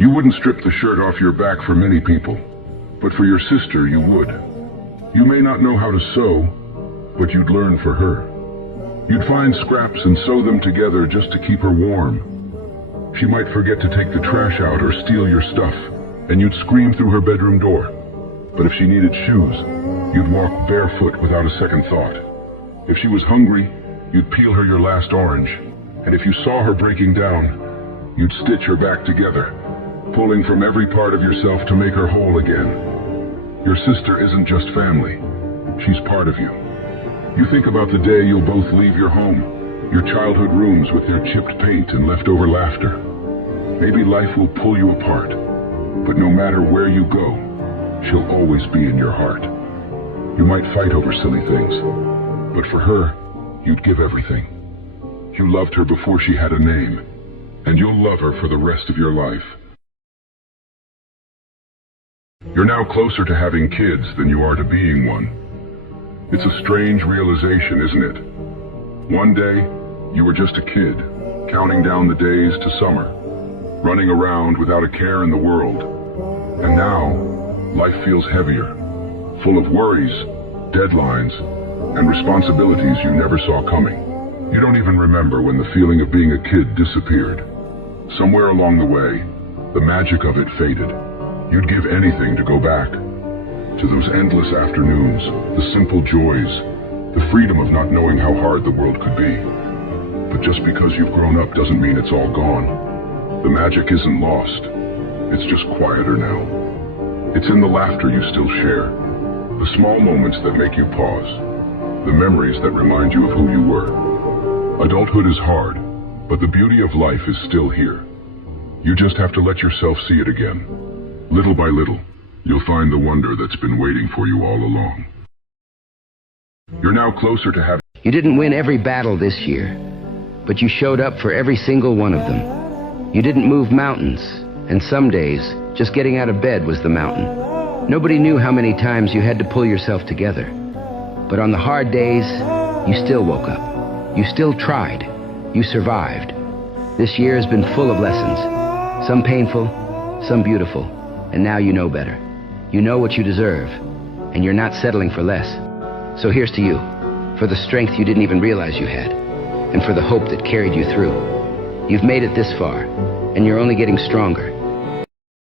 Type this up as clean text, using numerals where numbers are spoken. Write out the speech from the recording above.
You wouldn't strip the shirt off your back for many people, but for your sister you would. You may not know how to sew, but you'd learn for her. You'd find scraps and sew them together just to keep her warm. She might forget to take the trash out or steal your stuff, and you'd scream through her bedroom door. But if she needed shoes, you'd walk barefoot without a second thought. If she was hungry, you'd peel her your last orange. And if you saw her breaking down, you'd stitch her back together, pulling from every part of yourself to make her whole again. Your sister isn't just family. She's part of you. You think about the day you'll both leave your home, your childhood rooms with their chipped paint and leftover laughter. Maybe life will pull you apart, but no matter where you go, she'll always be in your heart. You might fight over silly things, but for her, you'd give everything. You loved her before she had a name, and you'll love her for the rest of your life. You're now closer to having kids than you are to being one. It's a strange realization, isn't it? One day, you were just a kid, counting down the days to summer, running around without a care in the world. And now, life feels heavier, full of worries, deadlines, and responsibilities you never saw coming. You don't even remember when the feeling of being a kid disappeared. Somewhere along the way, the magic of it faded. You'd give anything to go back to those endless afternoons, the simple joys, the freedom of not knowing how hard the world could be. But just because you've grown up doesn't mean it's all gone. The magic isn't lost. It's just quieter now. It's in the laughter you still share, the small moments that make you pause, the memories that remind you of who you were. Adulthood is hard, but the beauty of life is still here. You just have to let yourself see it again. Little by little, you'll find the wonder that's been waiting for you all along. You're now closer to having... You didn't win every battle this year, but you showed up for every single one of them. You didn't move mountains, and some days, just getting out of bed was the mountain. Nobody knew how many times you had to pull yourself together. But on the hard days, you still woke up. You still tried. You survived. This year has been full of lessons. Some painful, some beautiful. And now you know better. You know what you deserve, and you're not settling for less. So here's to you, for the strength you didn't even realize you had, and for the hope that carried you through. You've made it this far, and you're only getting stronger.